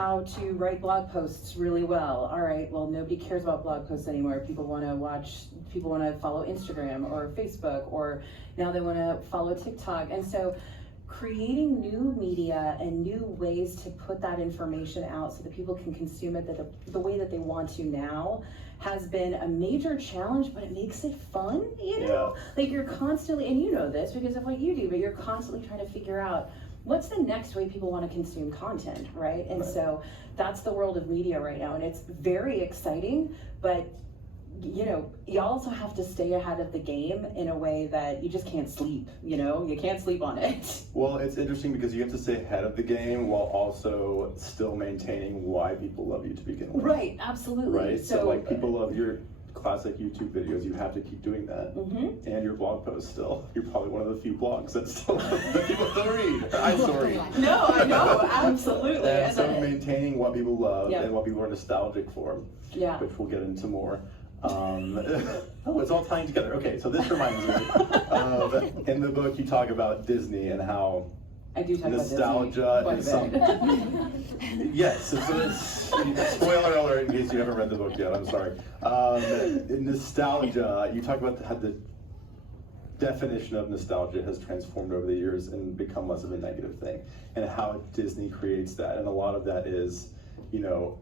how to write blog posts really well. All right, well, nobody cares about blog posts anymore. People want to follow Instagram or Facebook, or now they want to follow TikTok. And so creating new media and new ways to put that information out so that people can consume it the way that they want to now has been a major challenge, but it makes it fun, you know? Yeah. Like you're constantly, and you know this because of what you do, but you're constantly trying to figure out what's the next way people want to consume content, right? And so that's the world of media right now, and it's very exciting, but you know, you also have to stay ahead of the game in a way that you just can't sleep, you know? You can't sleep on it. Well, it's interesting because you have to stay ahead of the game while also still maintaining why people love you to begin with. Right, absolutely. Right, so like people love your classic YouTube videos, you have to keep doing that. Mm-hmm. And your blog posts still. You're probably one of the few blogs that people still read. I still read. No, I know, absolutely. And so maintaining what people love and what people are nostalgic for, which we'll get into more. It's all tying together. Okay, so this reminds me of, in the book you talk about Disney and how I do talk nostalgia about Disney quite and some yes, so it's spoiler alert in case you haven't read the book yet, I'm sorry. In nostalgia, you talk about how the definition of nostalgia has transformed over the years and become less of a negative thing, and how Disney creates that, and a lot of that is, you know,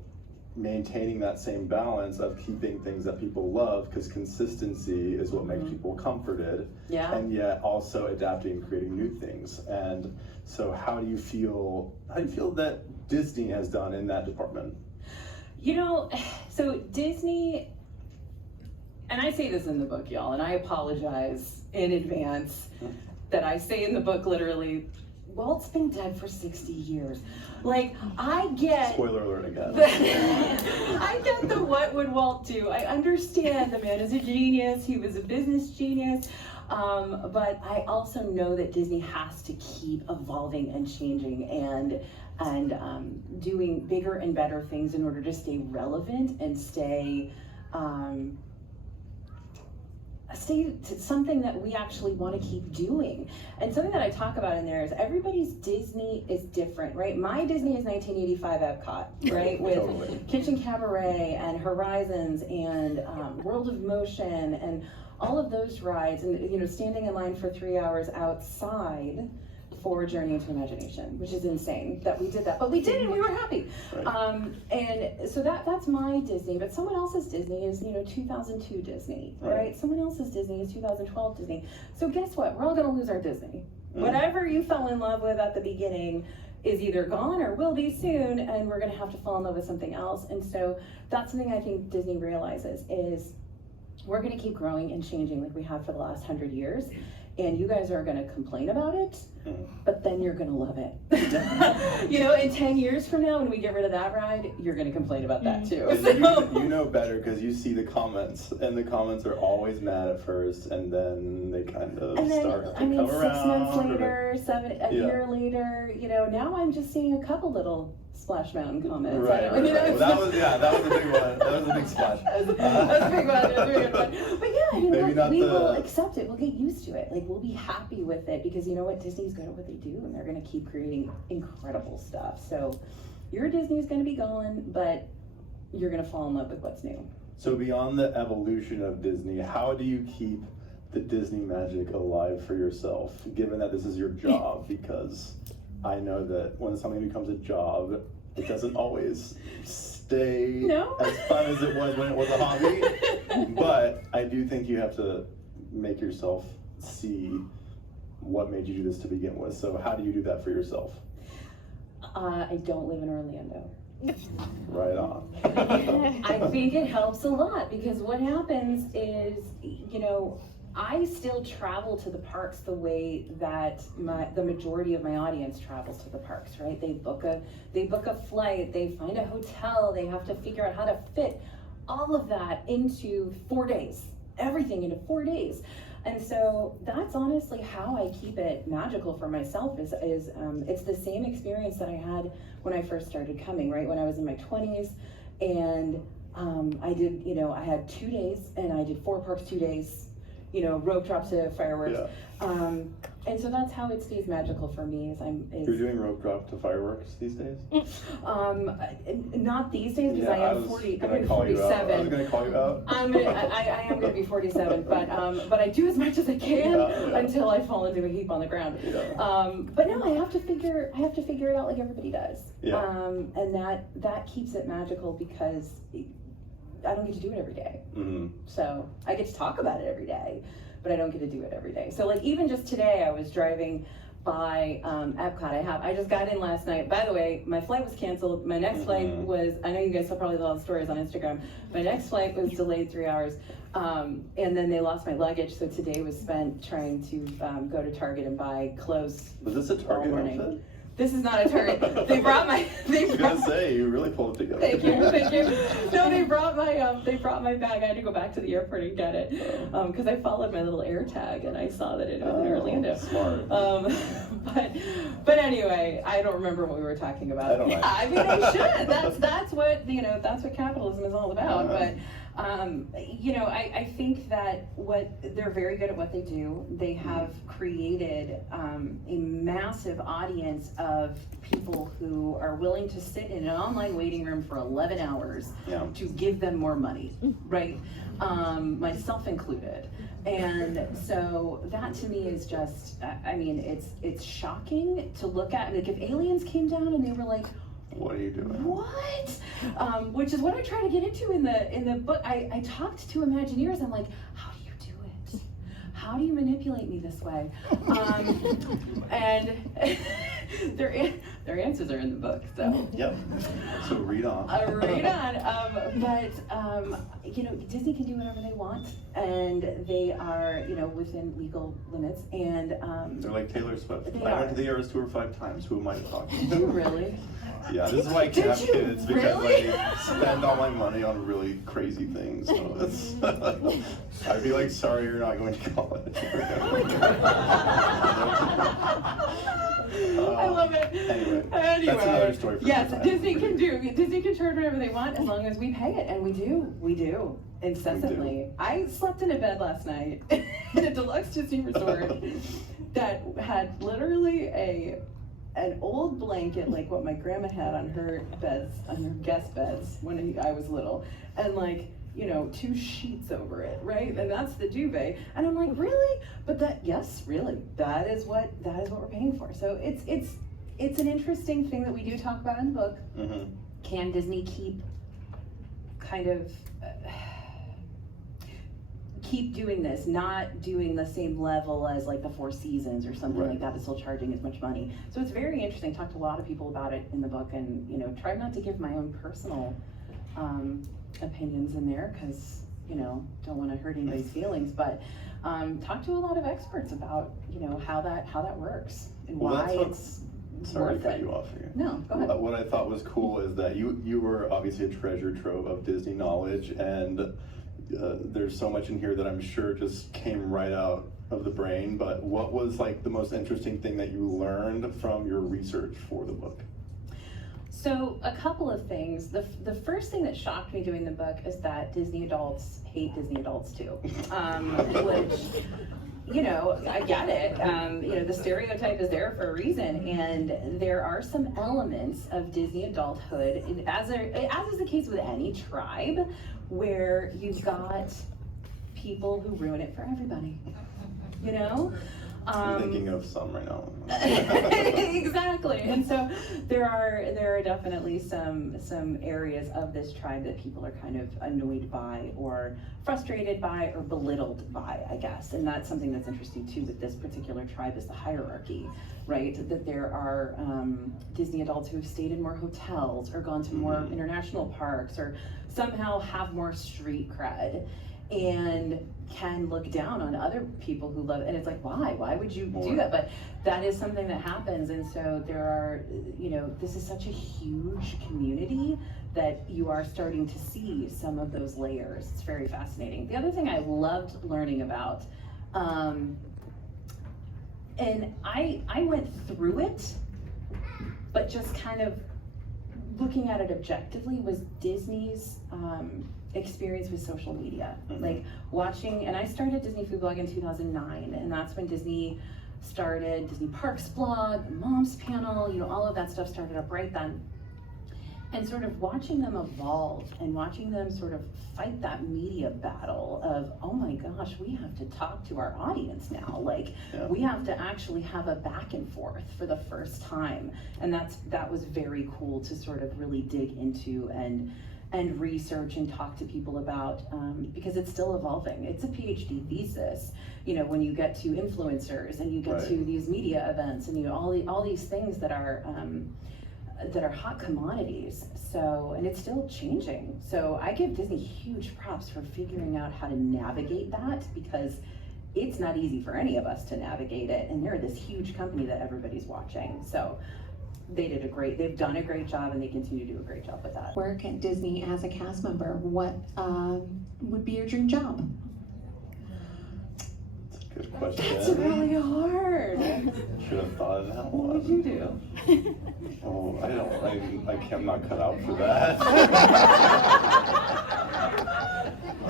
maintaining that same balance of keeping things that people love, because consistency is what makes people comforted, and yet also adapting and creating new things. And so how do you feel that Disney has done in that department? You know, so Disney, and I say this in the book, y'all, and I apologize in advance that I say in the book literally, Walt's been dead for 60 years. Like, I get... Spoiler alert again. I get the what would Walt do. I understand the man is a genius. He was a business genius. But I also know that Disney has to keep evolving and changing and doing bigger and better things in order to stay relevant and stay to something that we actually want to keep doing. And something that I talk about in there is everybody's Disney is different, right? My Disney is 1985 Epcot, right? With totally. Kitchen Cabaret and Horizons and World of Motion and all of those rides, and you know, standing in line for 3 hours outside for Journey into Imagination, which is insane that we did that, but we did it. We were happy, right. And so that's my Disney. But someone else's Disney is 2002 Disney, right? Someone else's Disney is 2012 Disney. So guess what? We're all going to lose our Disney. Whatever you fell in love with at the beginning is either gone or will be soon, and we're going to have to fall in love with something else. And so that's something I think Disney realizes is we're going to keep growing and changing like we have for the last 100 years. And you guys are going to complain about it, but then you're going to love it. In 10 years from now, when we get rid of that ride, you're going to complain about that too. You know better because you see the comments, and the comments are always mad at first, and then they kind of start to come around. 6 months later, a year later, now I'm just seeing a couple little Splash Mountain comments. Right. Well, that was a big one. That was a big splash. That was a big one. That was a big one. But yeah, we will accept it. We'll get used to it. Like, we'll be happy with it because you know what? Disney's good at what they do, and they're going to keep creating incredible stuff. So your Disney's going to be gone, but you're going to fall in love with what's new. So beyond the evolution of Disney, how do you keep the Disney magic alive for yourself, given that this is your job? Because I know that when something becomes a job, it doesn't always stay as fun as it was when it was a hobby. But I do think you have to make yourself see what made you do this to begin with. So how do you do that for yourself? I don't live in Orlando. Right on. I think it helps a lot because what happens is, I still travel to the parks the way that the majority of my audience travels to the parks, right? They book a flight, they find a hotel, they have to figure out how to fit all of that into 4 days, everything into 4 days. And so that's honestly how I keep it magical for myself is it's the same experience that I had when I first started coming, right? When I was in my 20s and I did, I had 2 days and I did 4 parks 2 days, rope drops to fireworks. Yeah. And so that's how it stays magical for me. You're doing rope drop to fireworks these days? Not these days because I am 40. I'm 47. I was gonna call you out. I am gonna be 47, but I do as much as I can until I fall into a heap on the ground. But no, I have to figure it out like everybody does. And that keeps it magical because I don't get to do it every day. So I get to talk about it every day, but I don't get to do it every day. So like even just today, I was driving by Epcot. I just got in last night. By the way, my flight was canceled. My next flight was, I know you guys saw probably a lot of stories on Instagram. My next flight was delayed 3 hours. And then they lost my luggage. So today was spent trying to go to Target and buy clothes. Was this a Target outfit? This is not a Target. They brought my. I was gonna say, you really pulled it together. Thank you. No, they brought my bag. I had to go back to the airport and get it because I followed my little air tag and I saw that it was in Orlando. Smart. But anyway, I don't remember what we were talking about. I don't know. I mean, I should. That's what that's what capitalism is all about. But I think that they're very good at what they do. They have created a massive audience of people who are willing to sit in an online waiting room for 11 hours to give them more money, right? Myself included. And so that to me is just, I mean, it's shocking to look at. Like if aliens came down and they were like, what are you doing? What? Which is what I try to get into in the book. I talked to Imagineers. I'm like, how do you do it? How do you manipulate me this way? And their answers are in the book. So yep. So read on. Read on. But Disney can do whatever they want, and they are within legal limits. And they're like Taylor Swift. I went to the Eras Tour 5 times. Who am I talking to? Did you really? Yeah, this is why I can't have kids because really? I spend all my money on really crazy things. So it's I'd be like, sorry, you're not going to college. Oh my God. I love it. Anyway, that's another story for yes, time. Disney can charge whatever they want as long as we pay it, and we do incessantly. We do. I slept in a bed last night in a deluxe Disney resort that had literally an old blanket like what my grandma had on her guest beds when I was little, and 2 sheets over it, right? And that's the duvet. And I'm like, really? But that is what we're paying for. So it's an interesting thing that we do talk about in the book. Can Disney keep doing this, not doing the same level as like the Four Seasons or something like that, but still charging as much money? So it's very interesting. Talked to a lot of people about it in the book, and try not to give my own personal opinions in there because don't want to hurt anybody's feelings, but talk to a lot of experts about how that works and why it's sorry worth to cut it. you off here. No, go ahead. What I thought was cool is that you were obviously a treasure trove of Disney knowledge, and there's so much in here that I'm sure just came right out of the brain. But what was like the most interesting thing that you learned from your research for the book? So a couple of things. The first thing that shocked me doing the book is that Disney adults hate Disney adults too, which I get it. The stereotype is there for a reason, and there are some elements of Disney adulthood, as is the case with any tribe, where you've got people who ruin it for everybody. I'm thinking of some right now. Exactly. And so there are definitely some areas of this tribe that people are kind of annoyed by or frustrated by or belittled by, I guess. And that's something that's interesting too with this particular tribe is the hierarchy, right? That there are Disney adults who have stayed in more hotels or gone to more international parks or somehow have more street cred and can look down on other people who love it. And it's like, why would you do that? But that is something that happens. And so there are, this is such a huge community that you are starting to see some of those layers. It's very fascinating. The other thing I loved learning about, and I went through it, but just kind of looking at it objectively, was Disney's experience with social media. Like watching, and I started Disney Food Blog in 2009, and that's when Disney started, Disney Parks blog, Moms Panel, you know, all of that stuff started up right then. And sort of watching them evolve and watching them sort of fight that media battle of, oh my gosh, we have to talk to our audience now. Like, we have to actually have a back and forth for the first time. And that was very cool to sort of really dig into and research and talk to people about, because it's still evolving. It's a PhD thesis, you know, when you get to influencers and you get to these media events and, you know, all these things that are hot commodities. So, and it's still changing. So I give Disney huge props for figuring out how to navigate that, because it's not easy for any of us to navigate it. And they're this huge company that everybody's watching. So they've done a great job, and they continue to do a great job with that. Work at Disney as a cast member, what would be your dream job? Good question. That's really hard. Should have thought of that one. What would you do? Oh, I'm not cut out for that.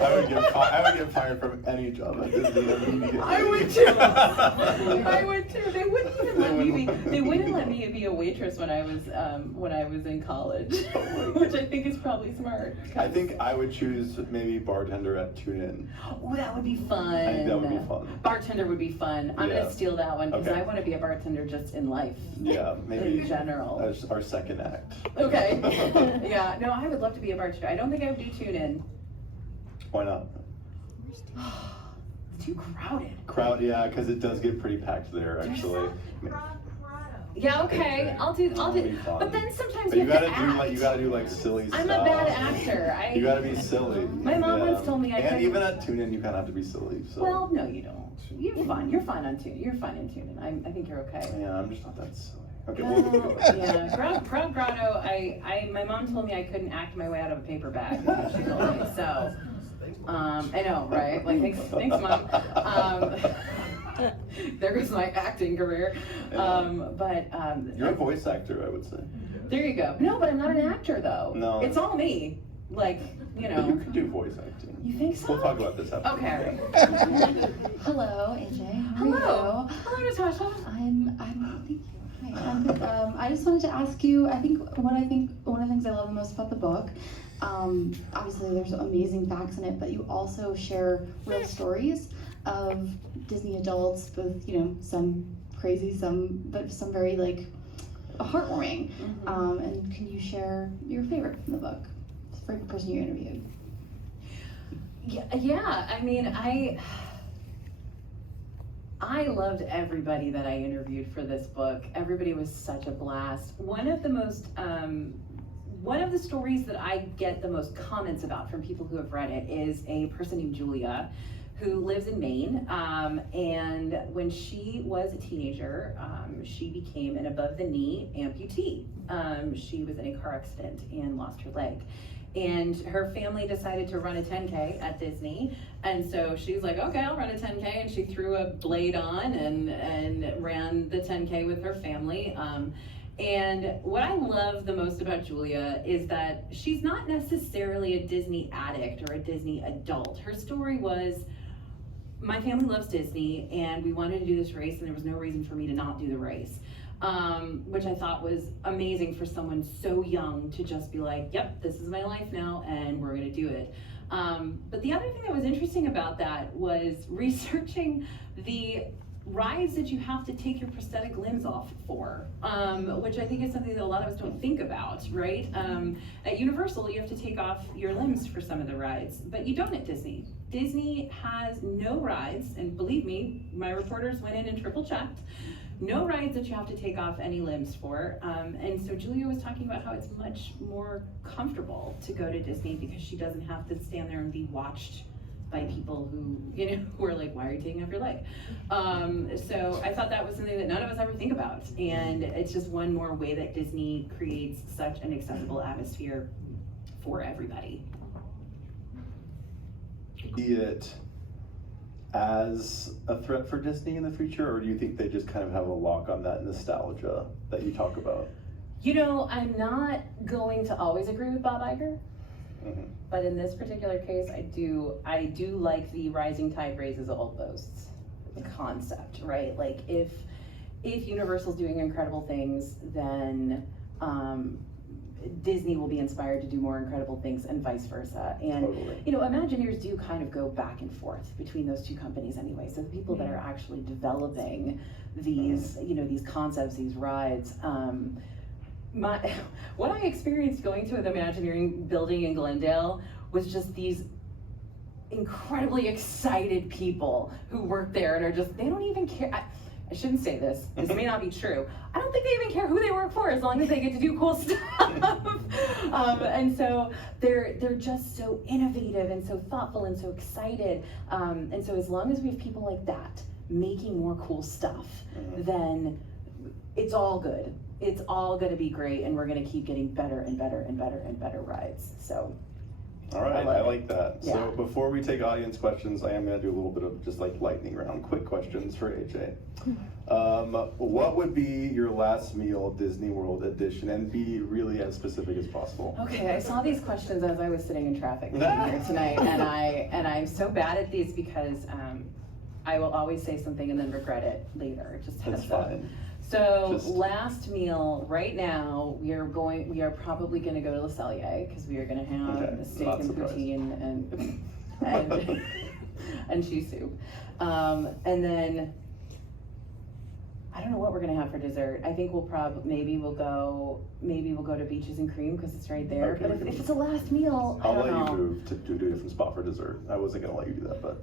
I would get fired from any job at Disney immediately. I would too. I would too. They wouldn't even let me be. They wouldn't let me be a waitress when I was in college, which I think is probably smart. I think I would choose maybe bartender at Tune In. Oh, that would be fun. I think that would be fun. Bartender would be fun. I'm gonna steal that one because I want to be a bartender just in life. Yeah, maybe in general. As our second act. Okay. Yeah. No, I would love to be a bartender. I don't think I would do Tune In. Why not? It's too crowded. Yeah, because it does get pretty packed there, actually. Yeah, okay, I'll do. But then sometimes but you have to act. You gotta do like silly stuff. I'm a bad actor. You gotta be silly. My mom once told me I couldn't. And even at Tune In, you kind of have to be silly. So. Well, no, you don't. You're fine. You're fine on Tune. You're fine in Tune In. I think you're okay. Yeah, I'm just not that silly. Okay, yeah, Proud Grotto. My mom told me I couldn't act my way out of a paper bag. That's what she told me. So. I know, right? Like, thanks, Mom. There goes my acting career. You're a voice actor, I would say. There you go. No, but I'm not an actor, though. No. It's all me. Like, you know. But you could do voice acting. You think so? We'll talk about this after. Okay. Hello, AJ. How Hello. are you? Hello, Natasha. Thank you. Hi. I just wanted to ask you, one of the things I love the most about the book, obviously there's amazing facts in it, but you also share real stories of Disney adults, both, you know, some crazy, but some very like heartwarming. Mm-hmm. And can you share your favorite from the book for the person you interviewed? Yeah. I mean, I loved everybody that I interviewed for this book. Everybody was such a blast. One of the stories that I get the most comments about from people who have read it is a person named Julia, who lives in Maine. And when she was a teenager, she became an above-the-knee amputee. She was in a car accident and lost her leg. And her family decided to run a 10K at Disney. And so she was like, okay, I'll run a 10K. And she threw a blade on and ran the 10K with her family. And what I love the most about Julia is that she's not necessarily a Disney addict or a Disney adult. Her story was, my family loves Disney and we wanted to do this race and there was no reason for me to not do the race. Which I thought was amazing for someone so young to just be like, yep, this is my life now and we're gonna do it. But the other thing that was interesting about that was researching the rides that you have to take your prosthetic limbs off for, which I think is something that a lot of us don't think about, right? At Universal, you have to take off your limbs for some of the rides, but you don't at Disney. Disney has no rides, and believe me, my reporters went in and triple checked. No rides that you have to take off any limbs for. And so Julia was talking about how it's much more comfortable to go to Disney because she doesn't have to stand there and be watched by people who are like, why are you taking off your leg? So I thought that was something that none of us ever think about. And it's just one more way that Disney creates such an accessible atmosphere for everybody. See it as a threat for Disney in the future, or do you think they just kind of have a lock on that nostalgia that you talk about? You know, I'm not going to always agree with Bob Iger, but in this particular case, I do like the rising tide raises all boats the concept, right? Like if Universal's doing incredible things, then Disney will be inspired to do more incredible things and vice versa. And Totally. you know, Imagineers do kind of go back and forth between those two companies anyway. So the people that are actually developing these, you know, these concepts, these rides, what I experienced going to the Imagineering building in Glendale was just these incredibly excited people who work there and are just, they don't even care. I shouldn't say this may not be true. I don't think they even care who they work for as long as they get to do cool stuff. And so they're just so innovative and so thoughtful and so excited. And so as long as we have people like that making more cool stuff, then it's all good. It's all gonna be great, and we're gonna keep getting better and better and better and better rides, so. All right, I like that. Yeah. So before we take audience questions, I am going to do a little bit of just like lightning round, quick questions for AJ. What would be your last meal Disney World edition, and be really as specific as possible? Okay, I saw these questions as I was sitting in traffic here tonight, and I'm so bad at these because I will always say something and then regret it later. Just That's heads up. fine. So last meal right now, we are probably going to go to Le Cellier because we are going to have a steak not and surprised. poutine and and cheese soup, and then I don't know what we're going to have for dessert. I think maybe we'll go to Beaches and Cream because it's right there. Okay, But if it's a last meal, I I'll don't let know. you move to do a different spot for dessert. I wasn't going to let you do that, but.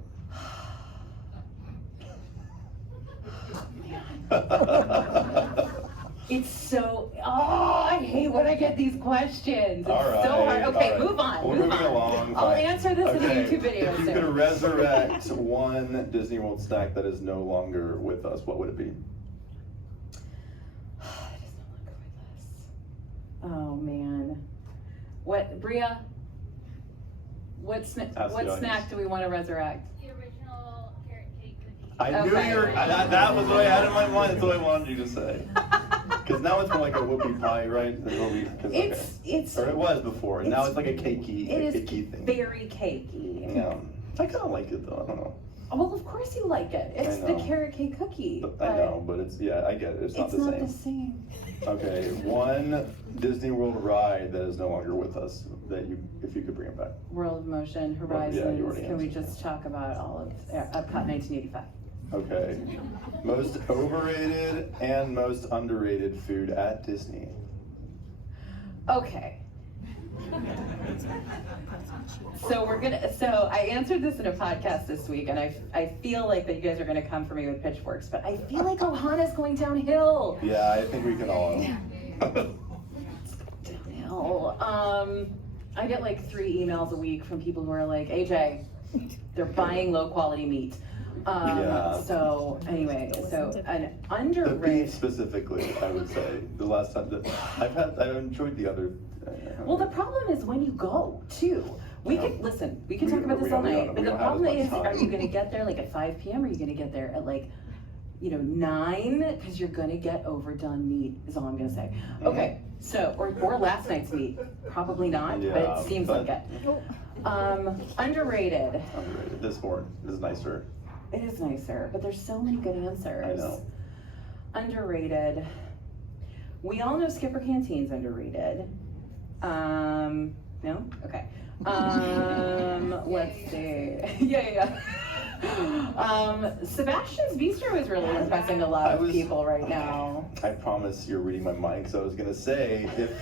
It's so, I hate when I get these questions. It's All right, so hard. Okay, all right. move on. We're move moving on. along. I'll Fine. answer this in a YouTube video If you soon. could resurrect one Disney World snack that is no longer with us, what would it be? That is no longer with us. Oh man. What, Bria? What Ask the audience. snack do we want to resurrect? The original carrot cake cookie. I knew Okay. you were, that was what I had in my mind. That's what I wanted you to say. Because now it's more like a whoopie pie, right? It's Or it was before. Now it's like a cakey, it is cakey thing. very cakey. Yeah. I kind of like it though. I don't know. Well, of course you like it. It's I the know. carrot cake cookie. I know, but it's, yeah, I get it. It's not It's the not same. the same. Okay, one Disney World ride that is no longer with us that you, if you could bring it back. World of Motion, Well, yeah, you Horizons. already Can we answered just talk about all of Epcot 1985? Okay. Most overrated and most underrated food at Disney. Okay. So I answered this in a podcast this week, and I feel like that you guys are gonna come for me with pitchforks, but I feel like Ohana's going downhill. Yeah, I think we can all. Downhill. I get like 3 emails a week from people who are like, AJ, they're buying low quality meat. Yeah. So anyway, so an The beef underrated. specifically, I would say. The last time that I've enjoyed the other. Well, the problem is when you go too. We could listen. We could talk about this all night. But the problem is, are you going to get there like at 5 p.m. or are you going to get there at like, 9? Because you're going to get overdone meat. Is all I'm going to say. Okay. So or last night's meat, probably not. But Yeah, it seems like it. Underrated. Underrated. This is nicer. It is nicer, but there's so many good answers. I know. Underrated. We all know Skipper Canteen's underrated. No? Okay. Let's see. Yeah. Sebastian's Bistro is really impressing a lot of people right now. I promise you're reading my mind because I was gonna say if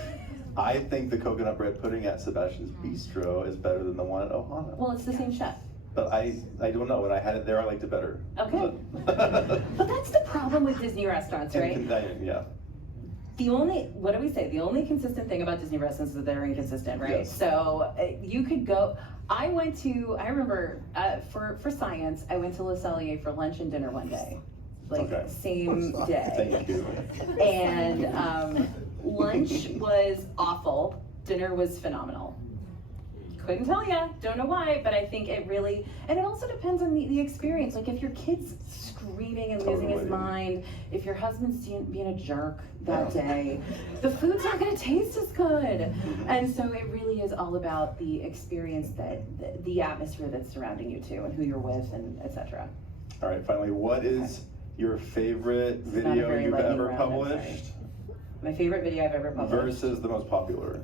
I think the coconut bread pudding at Sebastian's Bistro is better than the one at Ohana. Well, it's the same chef. But I don't know. When I had it there, I liked it better. Okay. But that's the problem with Disney restaurants, right? Yeah. The only consistent thing about Disney restaurants is that they're inconsistent, right? Yes. So you could go, I remember for science, I went to Le Cellier for lunch and dinner one day. Same day. Thank you. And lunch was awful, dinner was phenomenal. Couldn't tell ya, don't know why, but I think it really, and it also depends on the experience. Like if your kid's screaming and losing his mind, if your husband's being a jerk that day, the food's not gonna taste as good. And so it really is all about the experience, that the atmosphere that's surrounding you too, and who you're with, and etc. All right, finally, what is your favorite It's not a video very you've lightning ever round, I'm sorry. published My favorite video I've ever published. versus the most popular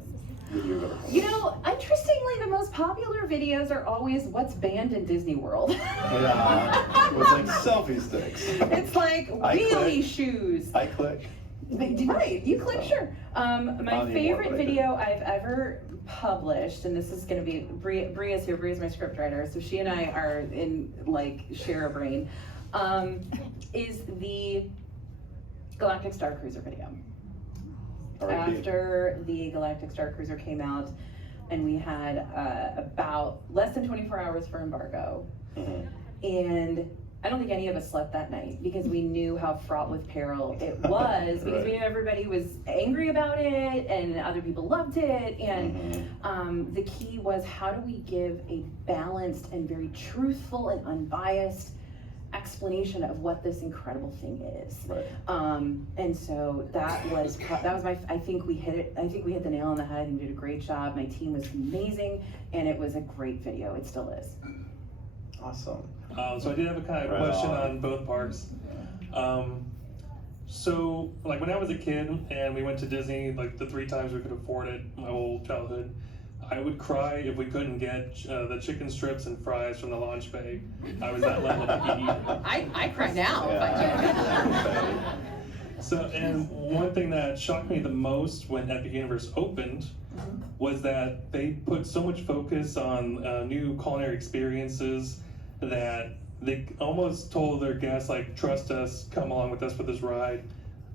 video you've ever published? You know, interestingly, the most popular videos are always what's banned in Disney World. Yeah, it was like selfie sticks. It's like I wheelie click. shoes. I click. Right, you click, sure. My Not anymore, favorite but I did. video I've ever published, and this is going to be, Bria's here, Bria's my script writer, so she and I are in, like, share a brain, is the Galactic Star Cruiser video. R.I.P. After the Galactic Star Cruiser came out, and we had about less than 24 hours for embargo, Mhm. and I don't think any of us slept that night because we knew how fraught with peril it was, because we Right. knew everybody was angry about it and other people loved it, and Mhm. the key was, how do we give a balanced and very truthful and unbiased explanation of what this incredible thing is. Right. And so that was my, I think we hit it, I think we hit the nail on the head and did a great job. My team was amazing, and it was a great video, it still is. Awesome. So I did have a kind of Right question on. on both parks. So like when I was a kid and we went to Disney like the 3 times we could afford it, my whole childhood, I would cry if we couldn't get the chicken strips and fries from the launch bay. I was that level of picky eater. I cry now if I can. Yeah. So, and one thing that shocked me the most when Epic Universe opened was that they put so much focus on new culinary experiences that they almost told their guests, like, trust us, come along with us for this ride.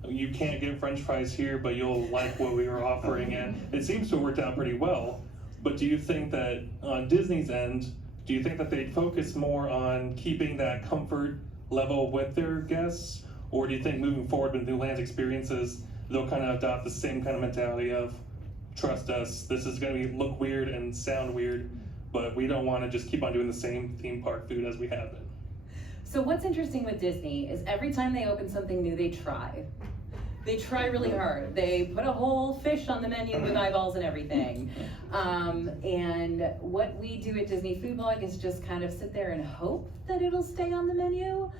You can't get French fries here, but you'll like what we were offering, and it seems to have worked out pretty well. But do you think that on Disney's end, do you think that they'd focus more on keeping that comfort level with their guests? Or do you think moving forward with New Lands experiences, they'll kind of adopt the same kind of mentality of, trust us, this is going to look weird and sound weird, but we don't want to just keep on doing the same theme park food as we have been? So what's interesting with Disney is every time they open something new, they try. They try really hard. They put a whole fish on the menu with eyeballs and everything. And what we do at Disney Food Blog is just kind of sit there and hope that it'll stay on the menu,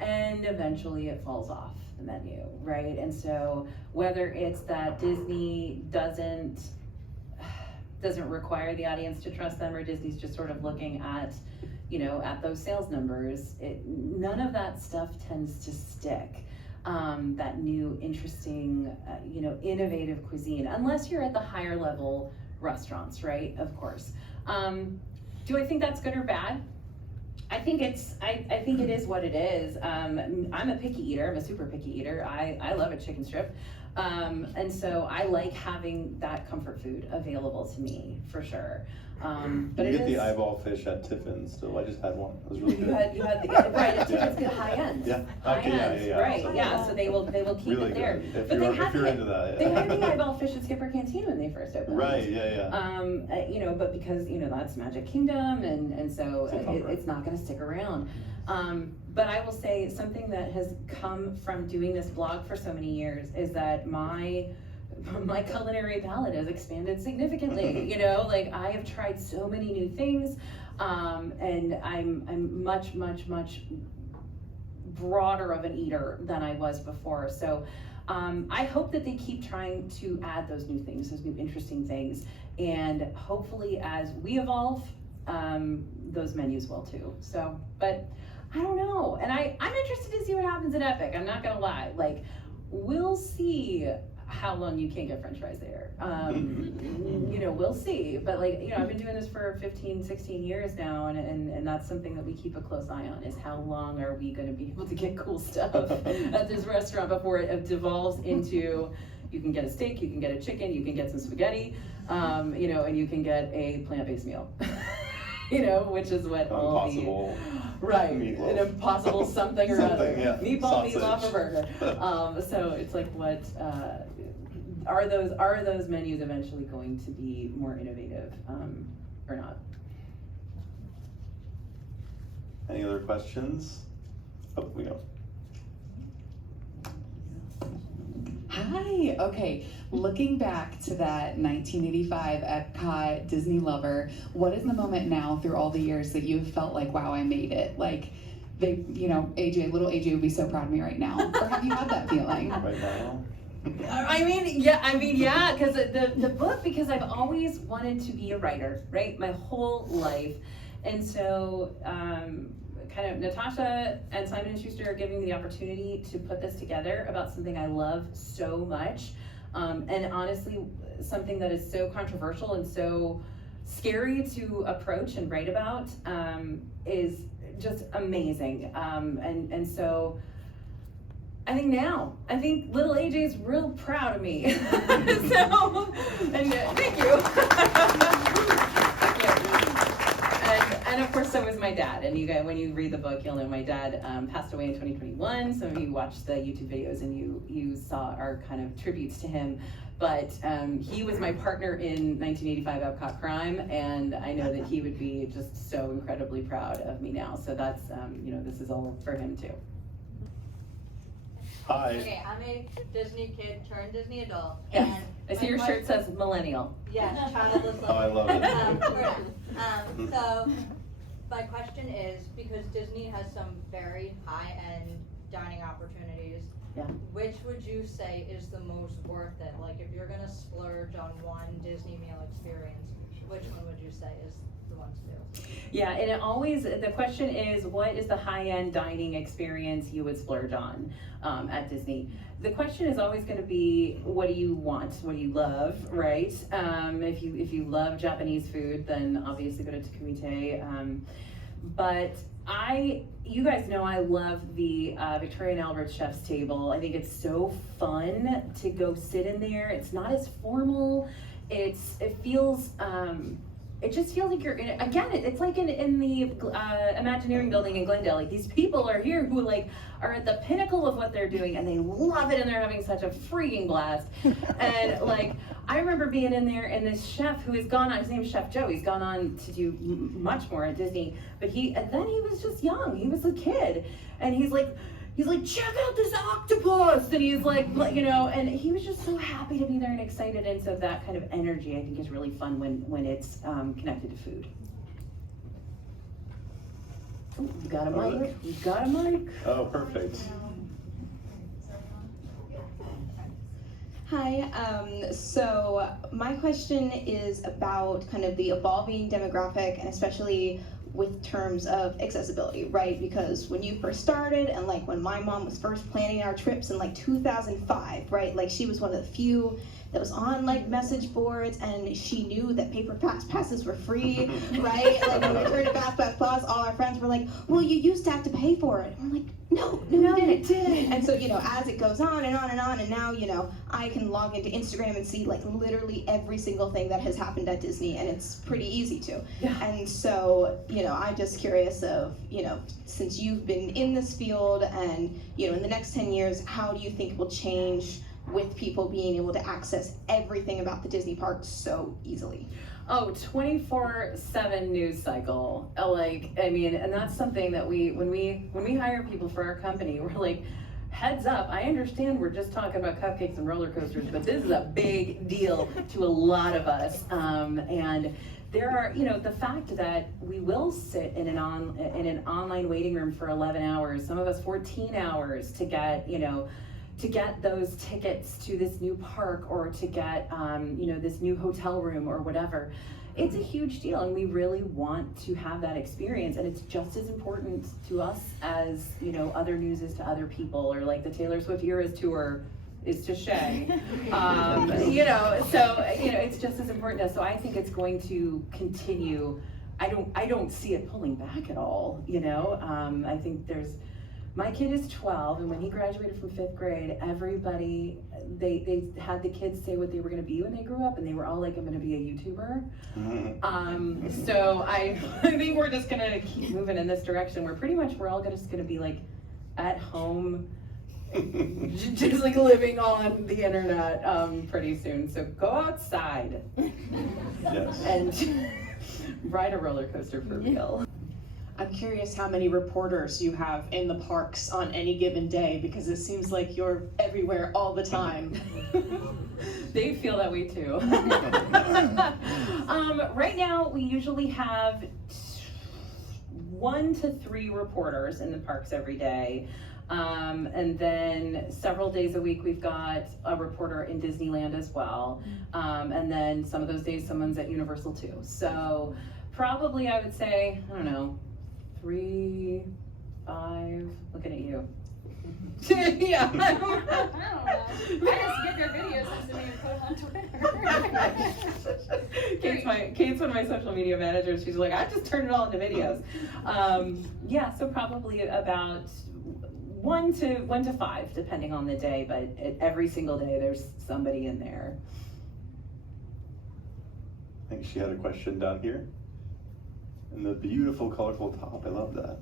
and eventually it falls off the menu, right? And so whether it's that Disney doesn't require the audience to trust them, or Disney's just sort of looking at, you know, at those sales numbers, none of that stuff tends to stick. That new, interesting, you know, innovative cuisine, unless you're at the higher level restaurants, right? Of course. Do I think that's good or bad? I think I think it is what it is. I'm a picky eater. I'm a super picky eater. I love a chicken strip. And so I like having that comfort food available to me, for sure. But You it get is, the eyeball fish at Tiffin's still. I just had one. It was really you good. had the, right, it's good high end. Yeah. High Okay, end, yeah. right, So- yeah, so they will keep Really it there. good. If But you're, they had if you're the- into that. They had the eyeball fish at Skipper Canteen when they first opened. Right, yeah. You know, but because, you know, that's Magic Kingdom, and so It's a comfort. it's not gonna stick around. But I will say something that has come from doing this blog for so many years is that my culinary palate has expanded significantly. You know, like, I have tried so many new things, and I'm much broader of an eater than I was before. So I hope that they keep trying to add those new things, those new interesting things, and hopefully as we evolve, those menus will too. So, but I don't know, and I'm interested to see what happens at Epic. I'm not gonna lie, like, we'll see how long you can't get French fries there. You know, we'll see, but, like, you know, I've been doing this for 15, 16 years now, and that's something that we keep a close eye on, is how long are we gonna be able to get cool stuff at this restaurant before it devolves into, you can get a steak, you can get a chicken, you can get some spaghetti, you know, and you can get a plant-based meal. You know, which is what all the, Impossible. right, Meatloaf. an impossible something or other. Something, yeah. Meatball, Sausage. meatloaf, or burger. So it's like, what, are those menus eventually going to be more innovative, or not? Any other questions? Oh, we go. Hi, okay. Looking back to that 1985 Epcot Disney Lover, what is the moment now through all the years that you've felt like, wow, I made it? Like, little AJ would be so proud of me right now. Or have you had that feeling? Right now? I mean, yeah, because the book, because I've always wanted to be a writer, right, my whole life. And so, kind of Natasha and Simon & Schuster are giving me the opportunity to put this together about something I love so much. And honestly, something that is so controversial and so scary to approach and write about is just amazing. And so I think little AJ's real proud of me. So, and thank you. And of course, so was my dad. And you guys, when you read the book, you'll know my dad passed away in 2021. Some of you watched the YouTube videos and you saw our kind of tributes to him. But he was my partner in 1985 Epcot Crime, and I know that he would be just so incredibly proud of me now. So that's, this is all for him too. Hi. Okay, I'm a Disney kid turned Disney adult. Yes. And I see your shirt says millennial. Yes, childless. Oh, I love it. So my question is, because Disney has some very high-end dining opportunities, Yeah. which would you say is the most worth it? Like, if you're gonna splurge on one Disney meal experience, which one would you say is the one to do? Yeah, and the question is, what is the high-end dining experience you would splurge on at Disney? The question is always going to be, what do you want? What do you love, right? If you love Japanese food, then obviously go to Takumite. But you guys know I love the Victoria and Albert Chef's Table. I think it's so fun to go sit in there. It's not as formal. It just feels like you're in it. Again, it's like in the Imagineering building in Glendale. Like, these people are here who are at the pinnacle of what they're doing, and they love it, and they're having such a freaking blast. And I remember being in there, and this chef who has gone on, his name's Chef Joe. He's gone on to do much more at Disney, but then he was just young. He was a kid, and he's like, check out this octopus, and he's like, and he was just so happy to be there and excited. And so that kind of energy, I think, is really fun when it's connected to food. Oh, we've got a mic. We've got a mic. Oh, perfect. Hi, so my question is about kind of the evolving demographic, and especially with terms of accessibility, right? Because when you first started, and when my mom was first planning our trips in 2005, right? She was one of the few that was on message boards, and she knew that paper passes were free, right? When we turned to Fast Pass Plus, all our friends were like, well, you used to have to pay for it. And we're like, no, it didn't. And so, as it goes on and on and on, and now, I can log into Instagram and see literally every single thing that has happened at Disney, and it's pretty easy to. Yeah. And so, I'm just curious of, since you've been in this field and, in the next 10 years, how do you think it will change with people being able to access everything about the Disney parks so easily? Oh, 24/7 news cycle. And that's something that when we hire people for our company, we're like, heads up, I understand we're just talking about cupcakes and roller coasters, but this is a big deal to a lot of us. And there are, the fact that we will sit in an online waiting room for 11 hours, some of us 14 hours to get those tickets to this new park, or to get this new hotel room or whatever. It's a huge deal, and we really want to have that experience, and it's just as important to us as other news is to other people, or the Taylor Swift Eras tour is to Shay. So it's just as important to us. So I think it's going to continue. I don't see it pulling back at all. I think my kid is 12, and when he graduated from 5th grade, everybody, they had the kids say what they were going to be when they grew up, and they were all like, I'm going to be a YouTuber. So I think we're just going to keep moving in this direction, where pretty much we're all just going to be at home, just living on the internet pretty soon. So go outside. Yes. And ride a roller coaster for real. I'm curious how many reporters you have in the parks on any given day, because it seems like you're everywhere all the time. They feel that way too. Right now, we usually have 1 to 3 reporters in the parks every day. And then several days a week, we've got a reporter in Disneyland as well. And then some of those days, someone's at Universal too. So probably I would say, I don't know, 3, 5, looking at you. Yeah. I don't know. I just get their videos and send me and put them on Twitter. Kate's one of my social media managers. She's like, I just turned it all into videos. Yeah, so probably about 1 to 5, depending on the day, but every single day there's somebody in there. I think she had a question down here. And the beautiful, colorful top. I love that.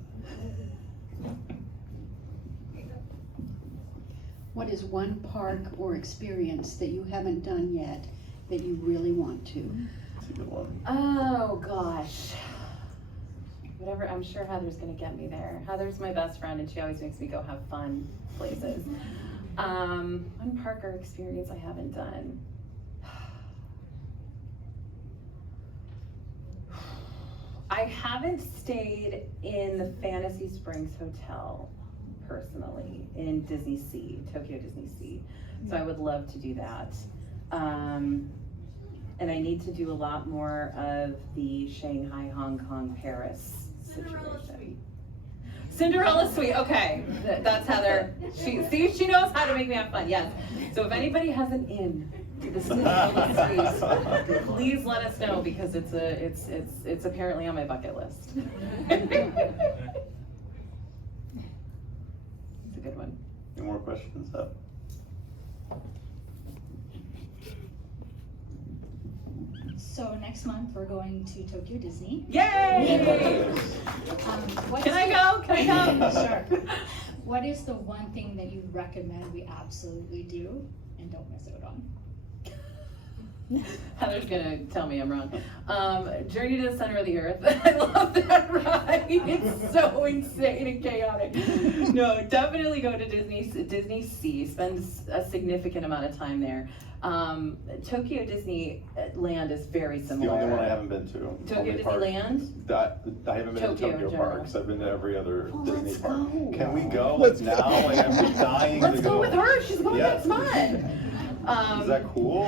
What is one park or experience that you haven't done yet that you really want to? That's a good one. Oh gosh. Whatever, I'm sure Heather's gonna get me there. Heather's my best friend and she always makes me go have fun places. One park or experience I haven't done. I haven't stayed in the Fantasy Springs Hotel personally in Disney Sea, Tokyo Disney Sea. So I would love to do that. And I need to do a lot more of the Shanghai, Hong Kong, Paris situation. Cinderella Suite, okay, that's Heather. She knows how to make me have fun, yes. So if anybody has an in to the Cinderella Suite, please let us know because it's apparently on my bucket list. It's a good one. Any more questions? Up. So next month we're going to Tokyo Disney. Yay! Can I go? Can I go? Sure. What is the one thing that you recommend we absolutely do and don't miss out on? Heather's gonna tell me I'm wrong. Journey to the Center of the Earth. I love that ride. It's so insane and chaotic. No, definitely go to Disney Sea. Spend a significant amount of time there. Tokyo Disneyland is very It's similar. the only one I haven't been to. Tokyo Only park Disneyland? I haven't been to Tokyo in Tokyo general. parks. I've been to every other Oh, Disney let's park. go. Can we go now? Like I'm dying Let's to go with her. She's going Yeah. next month. Is that cool?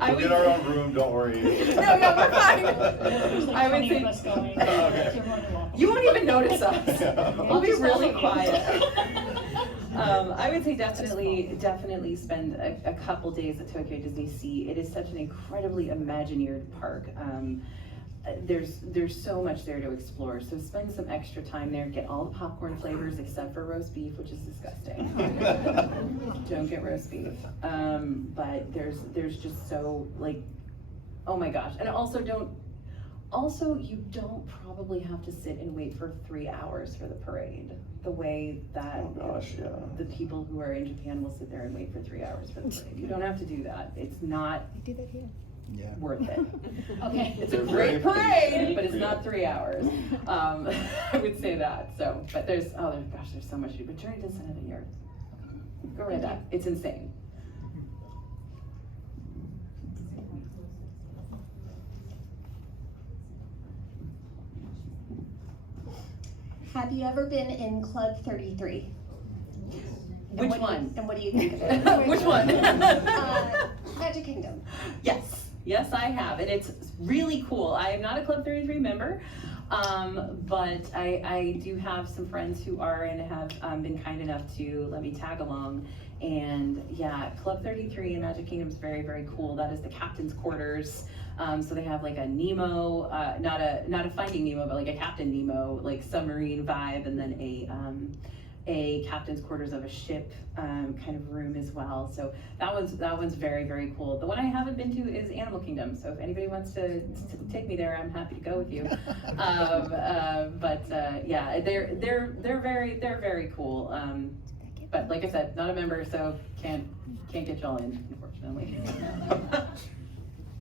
I We'll would get our own room, don't worry. No, we're fine. There's like I would 20 say- of us going. Okay. You're more than welcome. You won't even notice us. Yeah. We'll be Just really follow you. quiet. I would say definitely spend a couple days at Tokyo Disney Sea. It is such an incredibly Imagineered park. There's so much there to explore. So spend some extra time there. Get all the popcorn flavors except for roast beef, which is disgusting. Don't get roast beef. But there's just so like, oh my gosh. And also you don't probably have to sit and wait for 3 hours for the parade. The way that Oh gosh, yeah. the people who are in Japan will sit there and wait for 3 hours for the parade. You don't have to do that. It's not worth it. Okay. It's a They're great very parade, but it's patient. not 3 hours. I would say that. So, but there's so much to do. But Journey to the Center of the Earth, go read that. It's insane. Have you ever been in Club 33? Which one? And what do you think of it? Which one? Magic Kingdom. Yes, I have, and it's really cool. I am not a Club 33 member, but I do have some friends who are and have been kind enough to let me tag along. And yeah, Club 33 in Magic Kingdom is very, very cool. That is the captain's quarters. So they have like a Nemo, not a Finding Nemo, but like a Captain Nemo, like submarine vibe, and then a captain's quarters of a ship kind of room as well. So that one's very, very cool. The one I haven't been to is Animal Kingdom. So if anybody wants to take me there, I'm happy to go with you. Yeah, they're very cool. But like I said, not a member, so can't get y'all in, unfortunately.